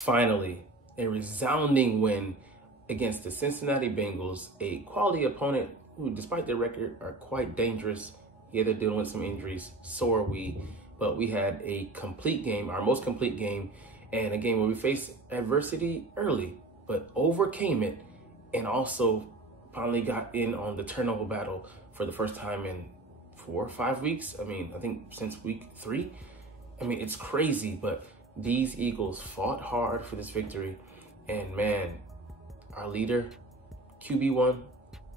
Finally, a resounding win against the Cincinnati Bengals, a quality opponent who, despite their record, are quite dangerous. Yeah, they're dealing with some injuries, so are we. But we had a complete game, our most complete game, and a game where we faced adversity early, but overcame it, and also finally got in on the turnover battle for the first time in 4 or 5 weeks. I mean, I think since week 3. I mean, it's crazy, but these Eagles fought hard for this victory. And man, our leader, QB1,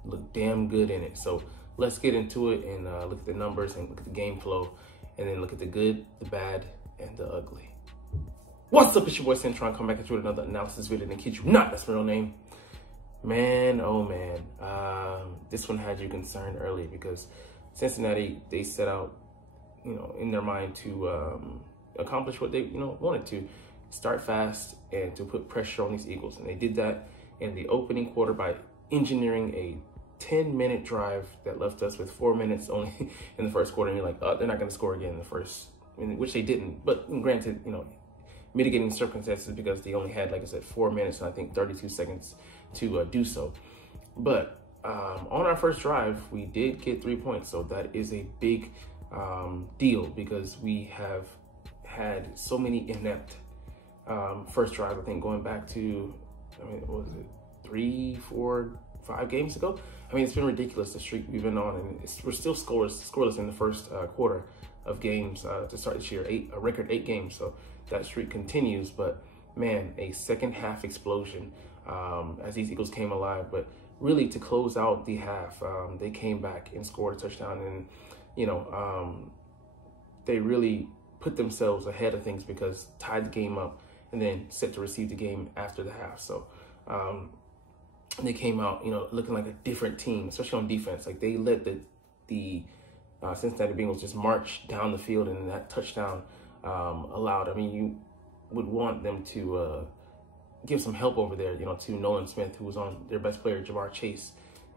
looked damn good in it. So let's get into it and look at the numbers and look at the game flow, and then look at the good, the bad, and the ugly. What's up, it's your boy Cintron, come back at you with another analysis video, and kid you not, that's my real name. Man, oh man, this one had you concerned early because Cincinnati, they set out, in their mind to accomplish what they, wanted to, start fast and to put pressure on these Eagles. And they did that in the opening quarter by engineering a 10-minute drive that left us with 4 minutes only in the first quarter. And you're like, oh, they're not going to score again in the first, which they didn't. But granted, mitigating circumstances because they only had, like I said, 4 minutes and I think 32 seconds to do so. But on our first drive, we did get 3 points. So that is a big deal because we have had so many inept first drive. I think going back to, what was it, 3, 4, 5 games ago? I mean, it's been ridiculous, the streak we've been on, and we're still scoreless in the first quarter of games to start this year, a record 8 games. So that streak continues, but man, a second half explosion as these Eagles came alive. But really, to close out the half, they came back and scored a touchdown, and they really put themselves ahead of things because tied the game up and then set to receive the game after the half. So they came out, looking like a different team, especially on defense. Like, they let the Cincinnati Bengals just march down the field, and that touchdown allowed, you would want them to give some help over there, to Nolan Smith, who was on their best player, Jamar Chase,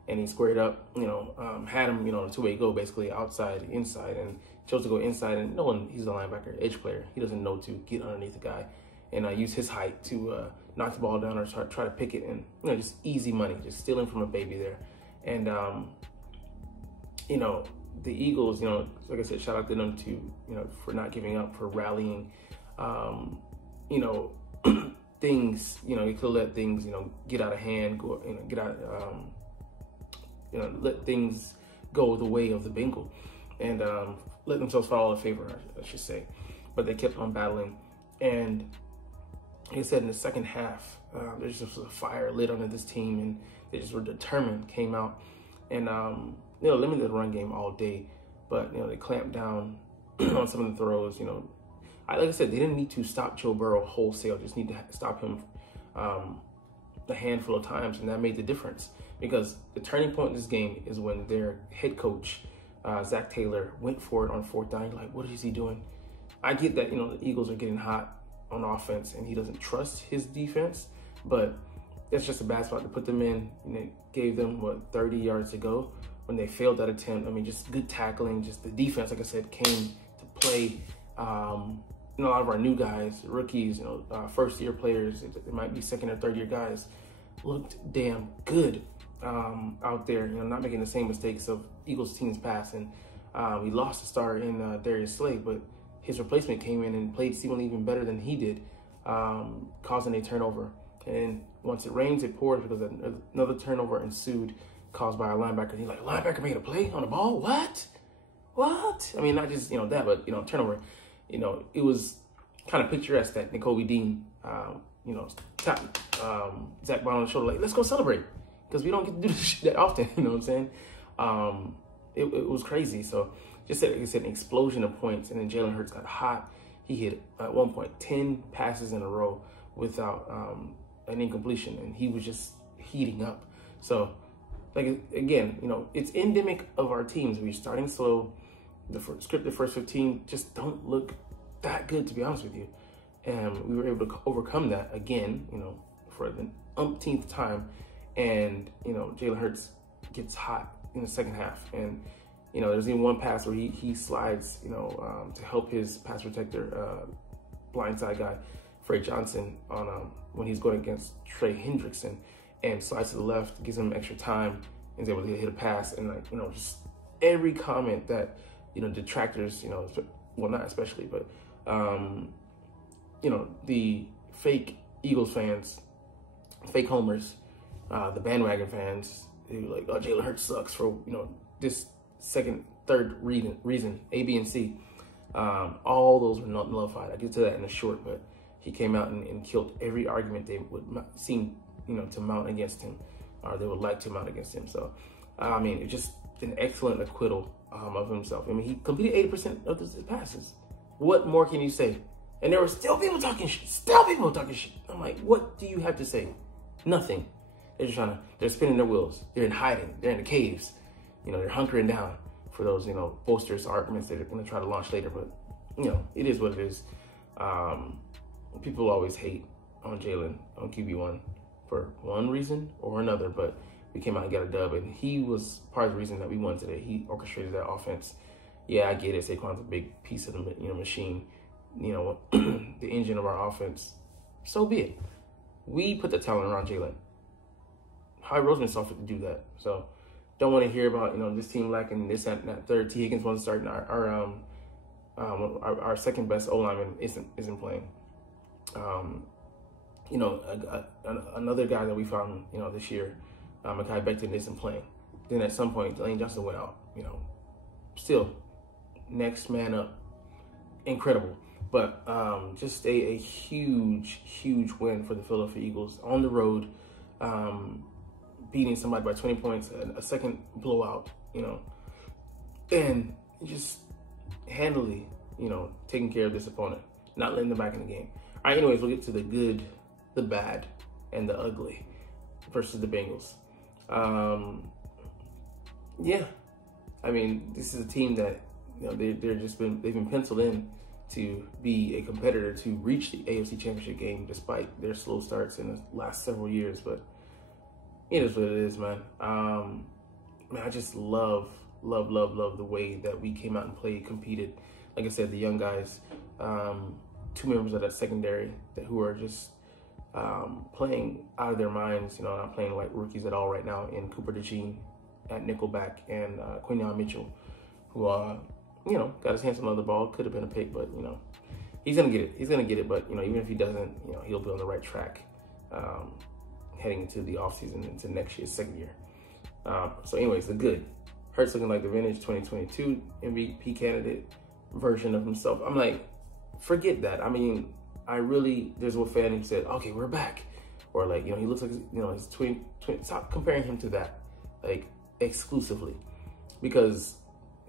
and he squared up, had him, a two-way go, basically outside, inside, and chose to go inside. And Nolan, he's a linebacker, edge player. He doesn't know to get underneath the guy and use his height to knock the ball down or try to pick it. And, just easy money, just stealing from a baby there. And, the Eagles, like I said, shout out to them for not giving up, for rallying, things, you could let things, get out of hand, go, get out, let things go the way of the Bengal, and let themselves fall out of favor, I should say. But they kept on battling, and like I said, in the second half, there's just a fire lit under this team, and they just were determined, came out, and limited the run game all day, but they clamped down on some of the throws. Like I said, they didn't need to stop Joe Burrow wholesale, just need to stop him a handful of times, and that made the difference. Because the turning point in this game is when their head coach, Zach Taylor, went for it on 4th down. You're like, what is he doing? I get that, the Eagles are getting hot on offense and he doesn't trust his defense, but that's just a bad spot to put them in. And it gave them, 30 yards to go when they failed that attempt. Just good tackling, just the defense, like I said, came to play. A lot of our new guys, rookies, first-year players, it might be second or third-year guys, looked damn good out there, not making the same mistakes of Eagles teams past. And we lost a star in Darius Slay, but his replacement came in and played seemingly even better than he did, causing a turnover. And once it rains, it pours, because another turnover ensued, caused by a linebacker. And he's like, a linebacker made a play on the ball? What? Not just, that, but, turnover. It was kind of picturesque that Nakobe Dean, tapped Zach Brown on the shoulder, like, let's go celebrate, because we don't get to do this shit that often, you know what I'm saying? It was crazy. So just like I said, an explosion of points, and then Jalen Hurts got hot. He hit, at one point, 10 passes in a row without an incompletion, and he was just heating up. So, like, again, it's endemic of our teams. We're starting slow. The first 15 just don't look that good, to be honest with you. And we were able to overcome that again, for the umpteenth time. And, Jalen Hurts gets hot in the second half. And, there's even one pass where he slides, to help his pass protector, blindside guy, Fred Johnson on when he's going against Trey Hendrickson, and slides to the left, gives him extra time, and is able to hit a pass. And like, you know, just every comment that, you know, detractors, you know, well, not especially, but you know, the fake Eagles fans, fake homers, the bandwagon fans who like, oh, Jalen Hurts sucks for, you know, this second, third reason, A, B, and C. All those were not nullified. I get to that in a short, but he came out and killed every argument they would seem, you know, to mount against him, or they would like to mount against him. So, I mean, it's just an excellent acquittal of himself. I mean, he completed 80% of his passes. What more can you say? And there were still people talking shit. I'm like, what do you have to say? Nothing. They're just they're spinning their wheels. They're in hiding. They're in the caves. You know, they're hunkering down for those, you know, boisterous arguments that they're going to try to launch later. But, you know, it is what it is. People always hate on Jalen, on QB1 for one reason or another, but we came out and got a dub, and he was part of the reason that we won today. He orchestrated that offense. Yeah, I get it. Saquon's a big piece of the, you know, machine, you know, the engine of our offense. So be it. We put the talent around Jalen. Howie Roseman saw fit to do that. So don't want to hear about, you know, this team lacking this and that third. T. Higgins wasn't starting. Our second best O lineman isn't playing. You know, another guy that we found, you know, this year, Mekhi Becton isn't playing. Then at some point, Lane Johnson went out. You know, still next man up, incredible. But just a huge win for the Philadelphia Eagles on the road, beating somebody by 20 points, a second blowout, you know, and just handily, you know, taking care of this opponent, not letting them back in the game. All right, anyways, we'll get to the good, the bad, and the ugly versus the Bengals. Yeah, I mean, this is a team that, you know, they've been penciled in to be a competitor to reach the AFC Championship game despite their slow starts in the last several years. But it is what it is, man. Man, I just love the way that we came out and played, competed. Like I said, the young guys, two members of that secondary who are just playing out of their minds, you know, not playing like rookies at all right now, in Cooper DeJean at nickelback and Quinyon Mitchell, who you know, got his hands on the ball. Could have been a pick, but, you know, he's gonna get it. He's gonna get it. But, you know, even if he doesn't, you know, he'll be on the right track heading into the offseason, into next year's second year. So anyways, the good. Hurts looking like the vintage 2022 MVP candidate version of himself. I'm like, forget that. I mean, there's one fan who said, okay, we're back. Or like, you know, he looks like, you know, he's 20. Stop comparing him to that, like, exclusively. Because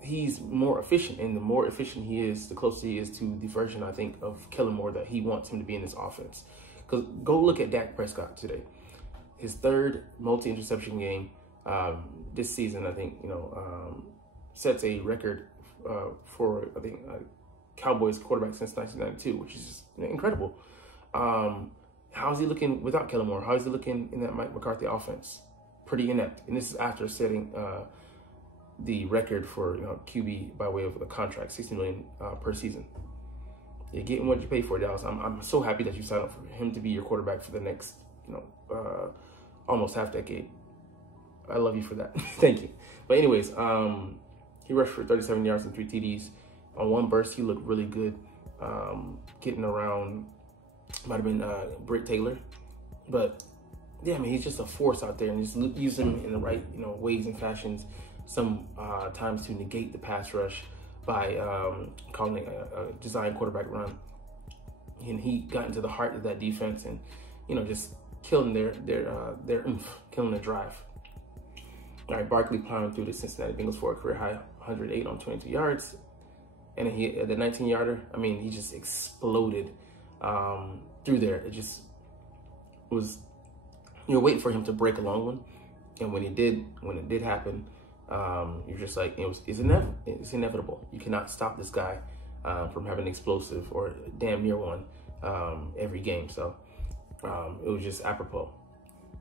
he's more efficient, and the more efficient he is, the closer he is to the version, I think, of Kellen Moore that he wants him to be in this offense. Because go look at Dak Prescott today. His third multi-interception game this season, I think, you know, sets a record for, I think, Cowboys quarterback since 1992, which is just, you know, incredible. How's he looking without Kellen Moore? How is he looking in that Mike McCarthy offense? Pretty inept. And this is after setting the record for, you know, QB by way of a contract, $60 million per season. You're getting what you pay for, Dallas. I'm so happy that you signed up for him to be your quarterback for the next, you know, almost half decade. I love you for that. Thank you. But anyways, he rushed for 37 yards and 3 TDs. On one burst, he looked really good, getting around. Might have been Britt Taylor, but yeah, I mean, he's just a force out there, and just use him in the right, you know, ways and fashions. Some times to negate the pass rush by calling it a design quarterback run, and he got into the heart of that defense, and, you know, just killing their oomph, killing the drive. All right, Barkley plowing through the Cincinnati Bengals for a career high 108 on 22 yards, and then he at the 19-yarder. I mean, he just exploded through there. It just was, you're waiting for him to break a long one, and when it did happen, you're just like, it's inevitable. You cannot stop this guy from having an explosive or damn near one every game. So it was just apropos.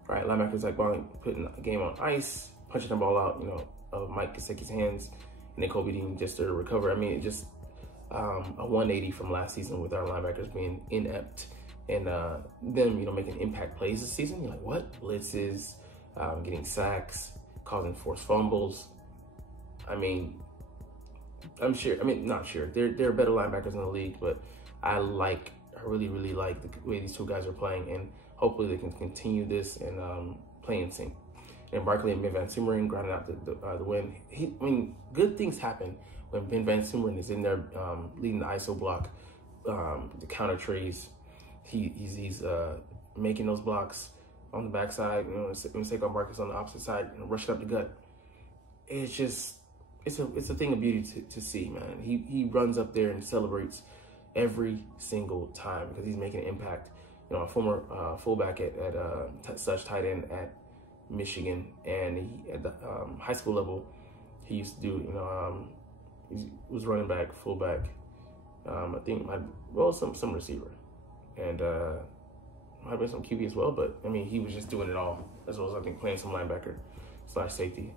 All right, linebackers like Balling putting the game on ice, punching the ball out, you know, of Mike Gesicki's hands, and then Kobe Dean just to recover. I mean, it just a 180 from last season with our linebackers being inept and them, you know, making impact plays this season. You're like, what? Blitzes, getting sacks, causing forced fumbles. I mean, I'm sure, I mean, not sure. They're better linebackers in the league, but I really like the way these two guys are playing, and hopefully they can continue this and play in sync. And Barkley and Ben Van Sumeren grinding out the win. I mean, good things happen when Ben Van Sumeren is in there leading the ISO block, the counter trees. He's making those blocks on the backside. You know, Saquon Barkley's on the opposite side and rushing up the gut. It's just, it's a thing of beauty to see, man. He runs up there and celebrates every single time because he's making an impact. You know, a former fullback at such tight end at Michigan, and he at the high school level, he used to do, you know, he was running back, fullback, I think some receiver, and might have been some QB as well. But I mean, he was just doing it all, as well as I think playing some linebacker / safety.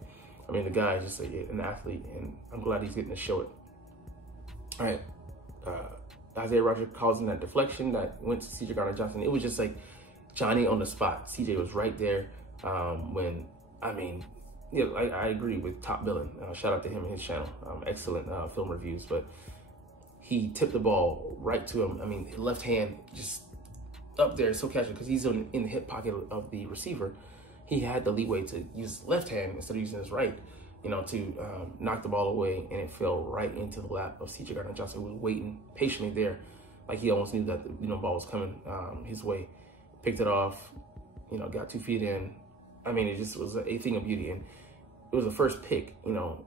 I mean, the guy is just an athlete, and I'm glad he's getting to show it. All right, Isaiah Rodgers causing that deflection that went to C.J. Gardner-Johnson. It was just like Johnny on the spot. C.J. was right there. When, I mean, yeah, I agree with Top Billing. Shout out to him and his channel. Excellent film reviews. But he tipped the ball right to him. I mean, left hand just up there, so casual, because he's in the hip pocket of the receiver. He had the leeway to use left hand instead of using his right, you know, to knock the ball away, and it fell right into the lap of C.J. Gardner-Johnson, who was waiting patiently there, like he almost knew that the ball was coming his way. Picked it off, you know, got 2 feet in. I mean, it just was a thing of beauty, and it was the first pick, you know,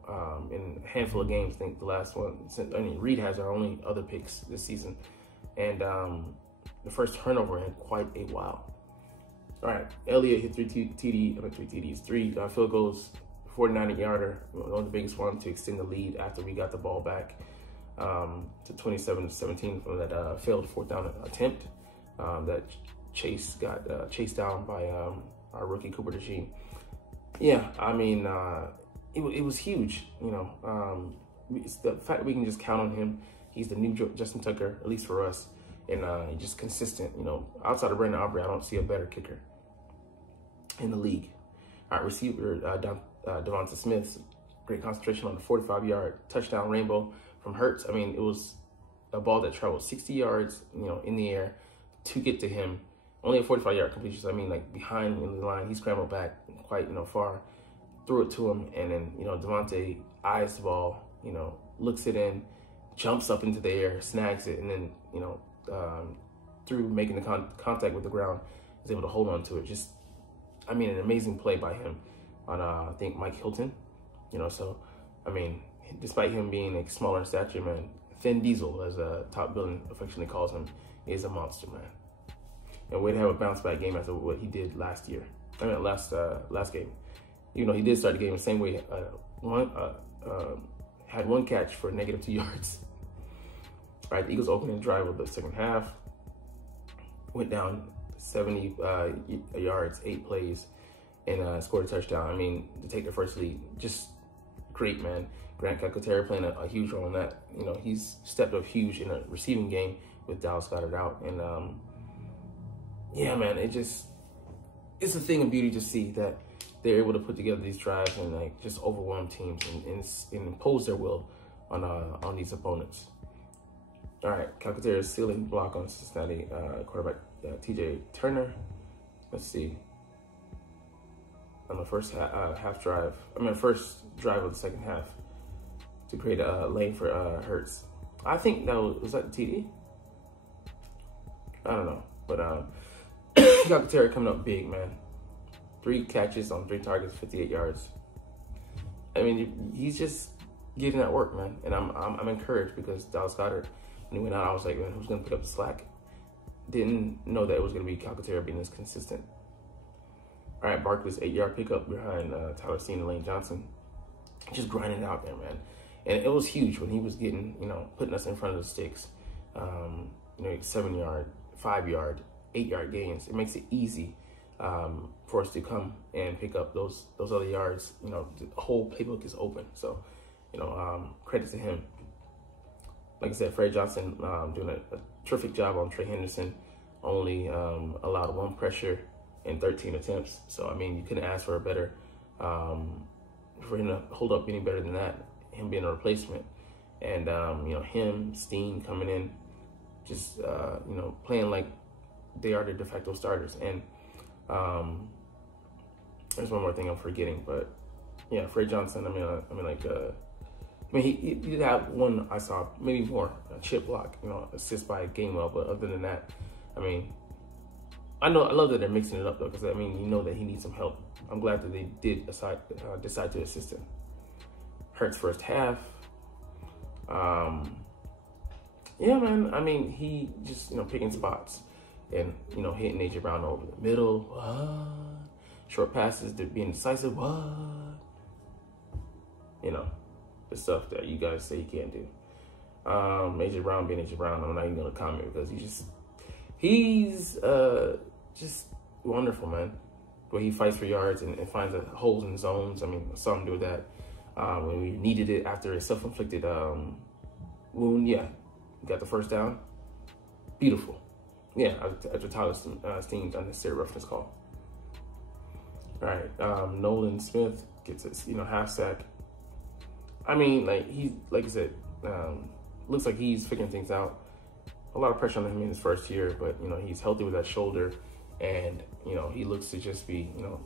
in a handful of games. I think the last one, Reed has our only other picks this season, and the first turnover in quite a while. All right, Elliott hit 3 TDs, 3 field goals, 49-yarder, one of the biggest ones to extend the lead after we got the ball back to 27-17 from that failed 4th down attempt that Chase got chased down by our rookie Cooper DeJean. Yeah, I mean, it was huge, you know. It's the fact that we can just count on him. He's the new Justin Tucker, at least for us, and just consistent, you know. Outside of Brandon Aubrey, I don't see a better kicker in the league. All right, receiver Devonta Smith, great concentration on the 45-yard touchdown rainbow from Hurts. I mean, it was a ball that traveled 60 yards, you know, in the air to get to him. Only a 45-yard completion. So I mean, like behind in the line, he scrambled back quite, you know, far, threw it to him, and then, you know, Devontae eyes the ball, you know, looks it in, jumps up into the air, snags it, and then, you know, through making the contact with the ground, is able to hold on to it. Just, I mean, an amazing play by him on, I think, Mike Hilton, you know. So, I mean, despite him being like smaller in stature, man, Thin Diesel, as Top Billing affectionately calls him, is a monster, man. And we'd have a bounce back game after what he did last year. I mean, last game. You know, he did start the game the same way. Had 1 catch for -2 yards. All right, the Eagles opening drive of the second half. Went down 70 yards, 8 plays, and scored a touchdown. I mean, to take the first lead, just great, man. Grant Calcaterra playing a huge role in that. You know, he's stepped up huge in a receiving game with Dallas Goedert out. And, yeah, man, it's a thing of beauty to see that they're able to put together these drives and, like, just overwhelm teams and impose their will on these opponents. All right, Calcaterra's ceiling block on Cincinnati quarterback TJ Turner. Let's see. On the first first drive of the second half to create a lane for Hurts. I think was that the TD? I don't know, but Calcaterra coming up big, man. 3 catches on 3 targets, 58 yards. I mean, he's just getting that work, man, and I'm encouraged because Dallas Goedert, when he went out, I was like, man, who's gonna pick up the slack? Didn't know that it was gonna be Calcaterra being this consistent. All right, Barkley's 8-yard pickup behind Tyler Steen and Lane Johnson. Just grinding it out there, man. And it was huge when he was getting, you know, putting us in front of the sticks. You know, 7-yard, 5-yard, 8-yard gains. It makes it easy for us to come and pick up those other yards. You know, the whole playbook is open. So, you know, credit to him. Like I said, Fred Johnson doing a terrific job on Trey Henderson. only allowed 1 pressure in 13 attempts. So, I mean, you couldn't ask for a better, for him to hold up any better than that, him being a replacement. And, you know, him, Steen coming in, just, you know, playing like they are the de facto starters. And there's one more thing I'm forgetting, but yeah, Fred Johnson, he did have one, I saw, maybe more, a chip block, you know, assist by Gainwell, but other than that, I mean, I love that they're mixing it up though, because I mean, you know that he needs some help. I'm glad that they did decide to assist him. Hurts first half. Yeah, man, I mean, he just, you know, picking spots and, you know, hitting AJ Brown over the middle. What? Short passes, being decisive. What? You know, the stuff that you guys say he can't do. AJ Brown being AJ Brown, I'm not even gonna comment because he's just wonderful, man. Where he fights for yards and finds holes in zones. I mean, I saw him do that when we needed it after a self-inflicted wound. Yeah, got the first down. Beautiful. Yeah, after Tyler Steen's unnecessary roughness call. All right, Nolan Smith gets a, you know, half sack. I mean, like I said, looks like he's figuring things out. A lot of pressure on him in his first year, but, you know, he's healthy with that shoulder, and, you know, he looks to just be, you know,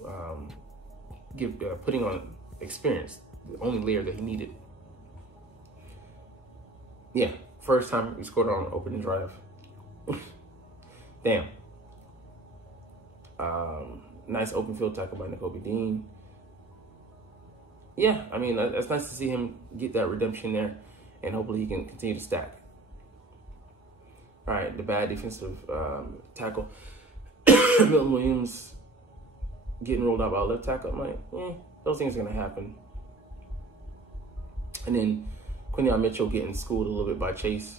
putting on experience, the only layer that he needed. Yeah, first time we scored on an opening drive. Damn. Nice open field tackle by Nakobe Dean. Yeah, I mean, it's nice to see him get that redemption there, and hopefully he can continue to stack. All right, the bad defensive tackle. Milton Williams getting rolled out by a left tackle. I'm like, those things are going to happen. And then Quinyon Mitchell getting schooled a little bit by Chase.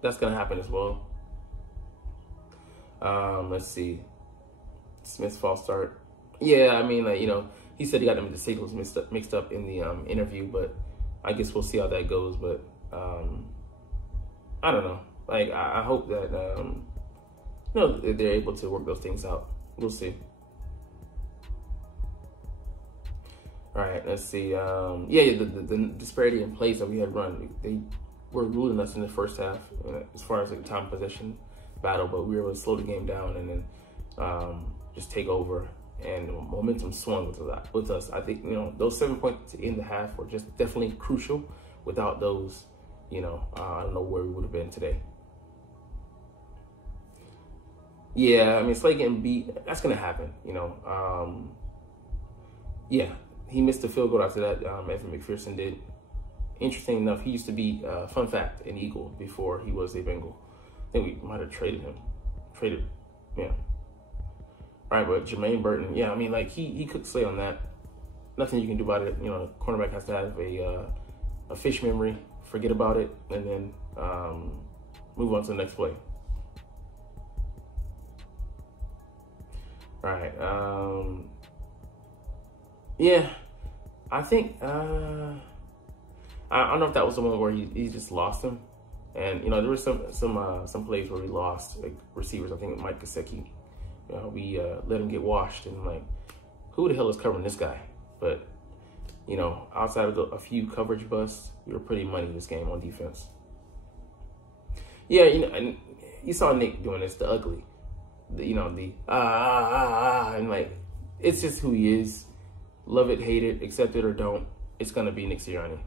That's going to happen as well. Let's see. Smith's false start. Yeah, I mean, like, you know, he said he got them the signals mixed up in the interview, but I guess we'll see how that goes. But I don't know. Like, I hope that, you know, they're able to work those things out. We'll see. All right, let's see. Yeah, the disparity in plays that we had run, they were ruling us in the first half as far as the time possession battle, but we were able to slow the game down and then just take over, and momentum swung with us. I think, you know, those 7 points in the half were just definitely crucial. Without those, you know, I don't know where we would have been today. Yeah, I mean, Slay getting beat, that's going to happen, you know. Yeah, he missed a field goal after that, Evan McPherson did. Interesting enough, he used to be, fun fact, an Eagle before he was a Bengal. I think we might have traded him. Yeah. All right, but Jermaine Burton, yeah, I mean, like, he could Slay on that. Nothing you can do about it. You know, cornerback has to have a fish memory, forget about it, and then move on to the next play. All right. Yeah, I think I don't know if that was the one where he just lost him, and, you know, there was some plays where we lost, like, receivers. I think Mike Gesicki, you know, we let him get washed, and, like, who the hell is covering this guy? But, you know, outside of a few coverage busts, we were pretty money this game on defense. Yeah, you know, and you saw Nick doing this, the ugly, you know, and, like, it's just who he is. Love it, hate it, accept it or don't. It's gonna be Nick Sirianni.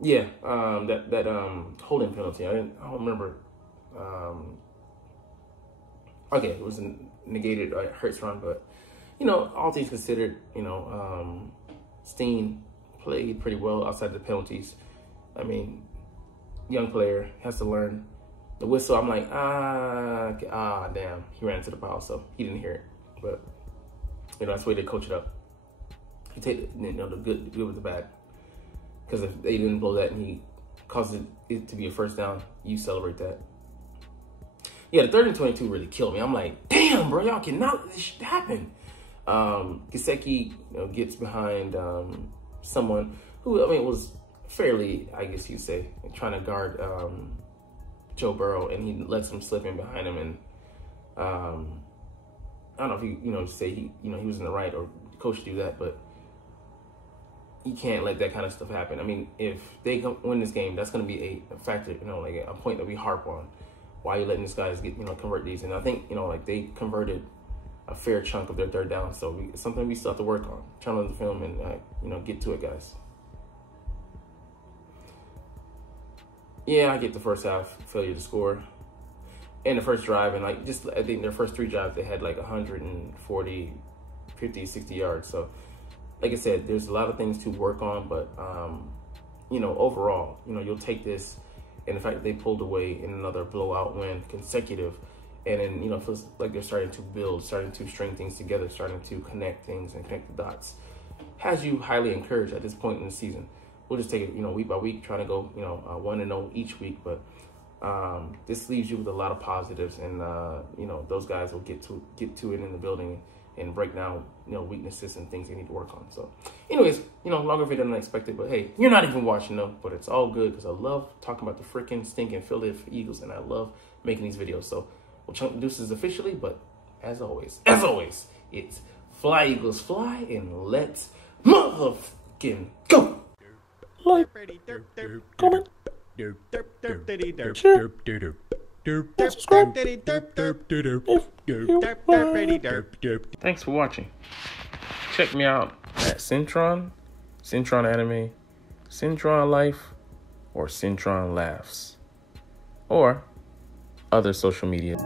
Yeah, that holding penalty. I don't remember. Okay, it was a negated Hurts run, but, you know, all things considered, you know, Steen played pretty well outside the penalties. I mean, young player has to learn. The whistle, I'm like, damn, he ran into the pile, so he didn't hear it. But, you know, that's the way they coach it up. You take, you know, the good with the bad. Because if they didn't blow that and he caused it to be a first down, you celebrate that. Yeah, the 3rd and 22 really killed me. I'm like, damn, bro, y'all cannot let this shit happen. Gesicki, you know, gets behind someone who, I mean, was fairly, I guess you'd say, trying to guard Joe Burrow, and he lets him slip in behind him. And I don't know if he, say he was in the right or the coach do that, but you can't let that kind of stuff happen. I mean, if they win this game, that's going to be a factor, like a point that we harp on. Why are you letting these guys get, convert these? And I think, like they converted a fair chunk of their third down. So it's something we still have to work on. Turn on the film and, get to it, guys. Yeah, I get the first half failure to score. And the first drive, and I think their first 3 drives, they had like 140, 50, 60 yards. So like I said, there's a lot of things to work on, but, overall, you'll take this, and the fact that they pulled away in another blowout win consecutive, and then, it feels like they're starting to build, starting to string things together, starting to connect things and connect the dots, has you highly encouraged at this point in the season. We'll just take it, week by week, trying to go, 1-0 each week, but this leaves you with a lot of positives, and, those guys will get to it in the building and break down, weaknesses and things they need to work on. So anyways, longer video than I expected, but hey, you're not even watching them, but it's all good because I love talking about the freaking stinking Philadelphia Eagles, and I love making these videos. So we'll chunk the deuces officially, but as always, it's fly Eagles fly, and let's motherfucking go. Like, comment, share, and subscribe. Thanks for watching. Check me out at Cintron, Cintron Anime, Cintron Life, or Cintron Laughs, or other social media.